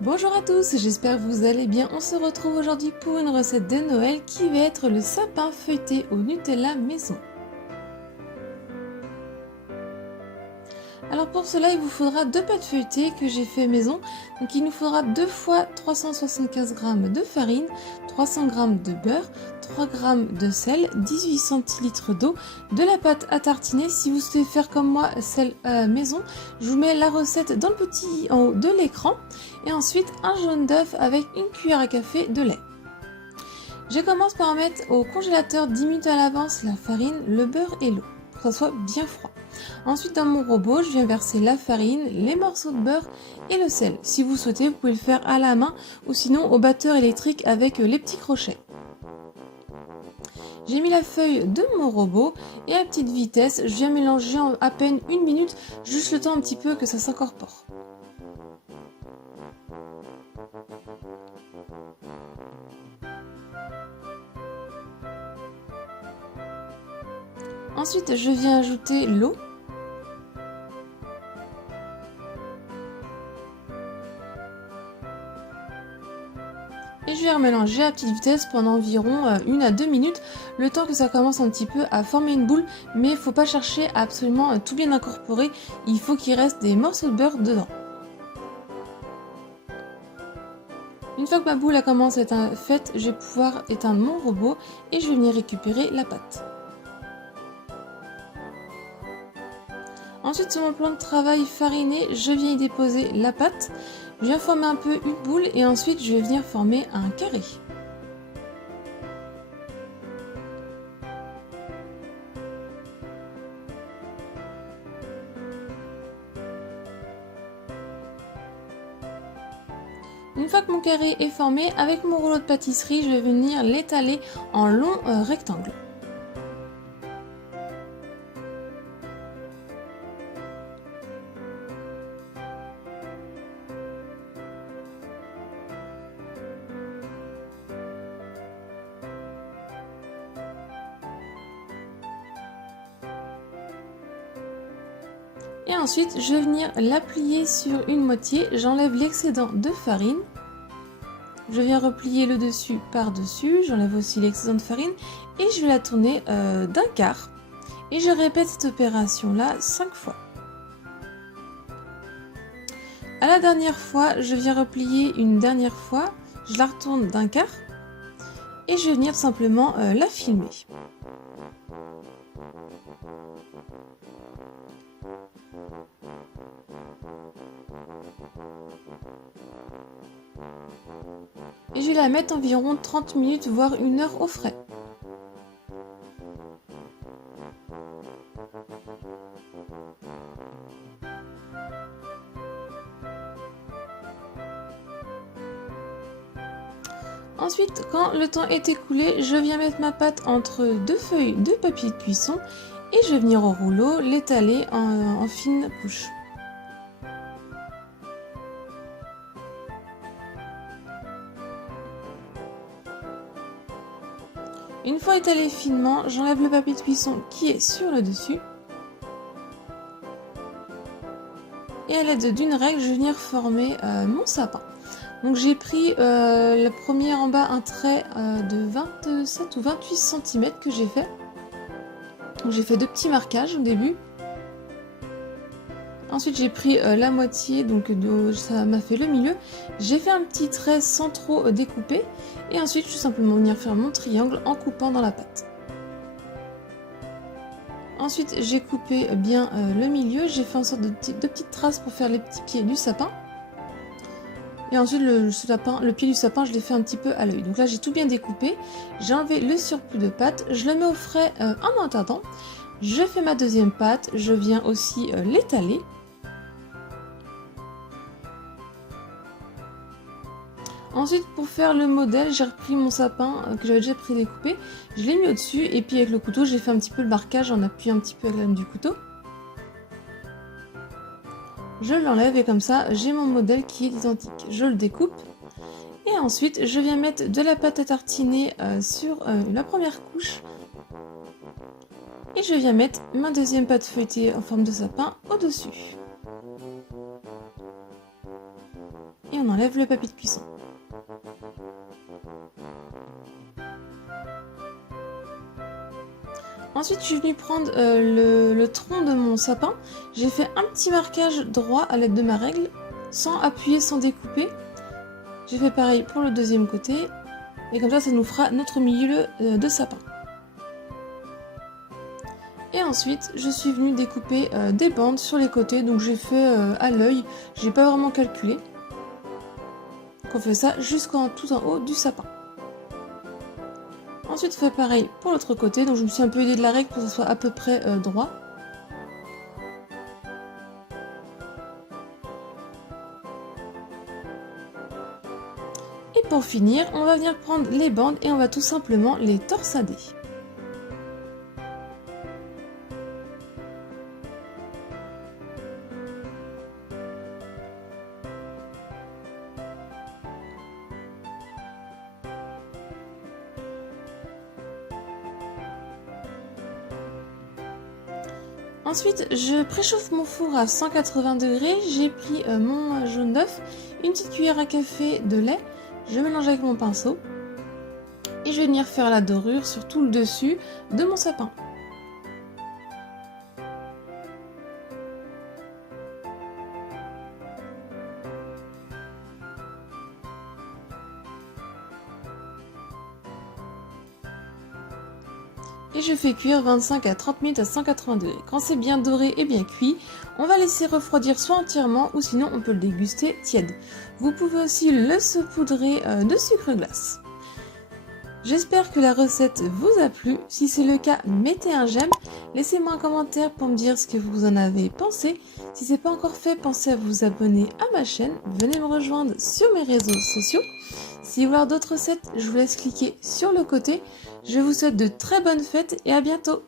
Bonjour à tous, j'espère que vous allez bien. On se retrouve aujourd'hui pour une recette de Noël qui va être le sapin feuilleté au Nutella maison. Alors pour cela, il vous faudra deux pâtes feuilletées que j'ai fait maison. Donc il nous faudra 2 fois 375 g de farine, 300 g de beurre, 3 g de sel, 18 centilitres d'eau, de la pâte à tartiner. Si vous souhaitez faire comme moi celle maison, je vous mets la recette dans le petit en haut de l'écran. Et ensuite un jaune d'œuf avec une cuillère à café de lait. Je commence par mettre au congélateur 10 minutes à l'avance la farine, le beurre et l'eau, pour que ça soit bien froid. Ensuite dans mon robot, je viens verser la farine, les morceaux de beurre et le sel. Si vous souhaitez, vous pouvez le faire à la main ou sinon au batteur électrique avec les petits crochets. J'ai mis la feuille de mon robot et à petite vitesse, je viens mélanger en à peine une minute, juste le temps un petit peu que ça s'incorpore. Ensuite, je viens ajouter l'eau. Et je vais remélanger à petite vitesse pendant environ 1 à 2 minutes, le temps que ça commence un petit peu à former une boule, mais il ne faut pas chercher à absolument tout bien incorporer, il faut qu'il reste des morceaux de beurre dedans. Une fois que ma boule a commencé à être faite, je vais pouvoir éteindre mon robot et je vais venir récupérer la pâte. Ensuite, sur mon plan de travail fariné, je viens y déposer la pâte. Je viens former un peu une boule et ensuite je vais venir former un carré. Une fois que mon carré est formé, avec mon rouleau de pâtisserie, je vais venir l'étaler en long rectangle. Et ensuite, je vais venir la plier sur une moitié, j'enlève l'excédent de farine. Je viens replier le dessus par-dessus, j'enlève aussi l'excédent de farine et je vais la tourner d'un quart. Et je répète cette opération-là 5 fois. À la dernière fois, je viens replier une dernière fois, je la retourne d'un quart et je vais venir simplement la filmer. Et je vais la mettre environ 30 minutes voire 1 heure au frais. Ensuite, quand le temps est écoulé, je viens mettre ma pâte entre deux feuilles de papier de cuisson et je vais venir au rouleau l'étaler en fines couches. Une fois étalé finement, j'enlève le papier de cuisson qui est sur le dessus. Et à l'aide d'une règle, je vais venir former mon sapin. Donc j'ai pris la première en bas un trait de 27 ou 28 cm que j'ai fait. J'ai fait 2 petits marquages au début. Ensuite j'ai pris la moitié, donc ça m'a fait le milieu. J'ai fait un petit trait sans trop découper. Et ensuite je vais simplement venir faire mon triangle en coupant dans la pâte. Ensuite j'ai coupé bien le milieu, j'ai fait en sorte de petites traces pour faire les petits pieds du sapin. Et ensuite le pied du sapin je l'ai fait un petit peu à l'œil. Donc là j'ai tout bien découpé, j'ai enlevé le surplus de pâte, je le mets au frais en attendant. Je fais ma deuxième pâte, je viens aussi l'étaler. Ensuite pour faire le modèle, j'ai repris mon sapin que j'avais déjà prédécoupé, je l'ai mis au-dessus et puis avec le couteau j'ai fait un petit peu le marquage en appuyant un petit peu avec la lame du couteau. Je l'enlève et comme ça j'ai mon modèle qui est identique. Je le découpe et ensuite je viens mettre de la pâte à tartiner sur la première couche. Et je viens mettre ma deuxième pâte feuilletée en forme de sapin au-dessus. et on enlève le papier de cuisson. Ensuite, je suis venue prendre le tronc de mon sapin. J'ai fait un petit marquage droit à l'aide de ma règle, sans appuyer, sans découper. J'ai fait pareil pour le deuxième côté, et comme ça nous fera notre milieu de sapin. Et ensuite, je suis venue découper des bandes sur les côtés, donc j'ai fait à l'œil, j'ai pas vraiment calculé. On fait ça tout en haut du sapin. Ensuite, on fait pareil pour l'autre côté, donc je me suis un peu aidée de la règle pour que ça soit à peu près droit. Et pour finir, on va venir prendre les bandes et on va tout simplement les torsader. Ensuite, je préchauffe mon four à 180 degrés, j'ai pris mon jaune d'œuf, une petite cuillère à café de lait, je mélange avec mon pinceau et je vais venir faire la dorure sur tout le dessus de mon sapin. Et je fais cuire 25 à 30 minutes à 180 degrés. Quand c'est bien doré et bien cuit, on va laisser refroidir soit entièrement ou sinon on peut le déguster tiède. Vous pouvez aussi le saupoudrer de sucre glace. J'espère que la recette vous a plu. Si c'est le cas, mettez un j'aime. Laissez-moi un commentaire pour me dire ce que vous en avez pensé. Si ce n'est pas encore fait, pensez à vous abonner à ma chaîne. Venez me rejoindre sur mes réseaux sociaux. Si vous voulez voir d'autres recettes, je vous laisse cliquer sur le côté. Je vous souhaite de très bonnes fêtes et à bientôt.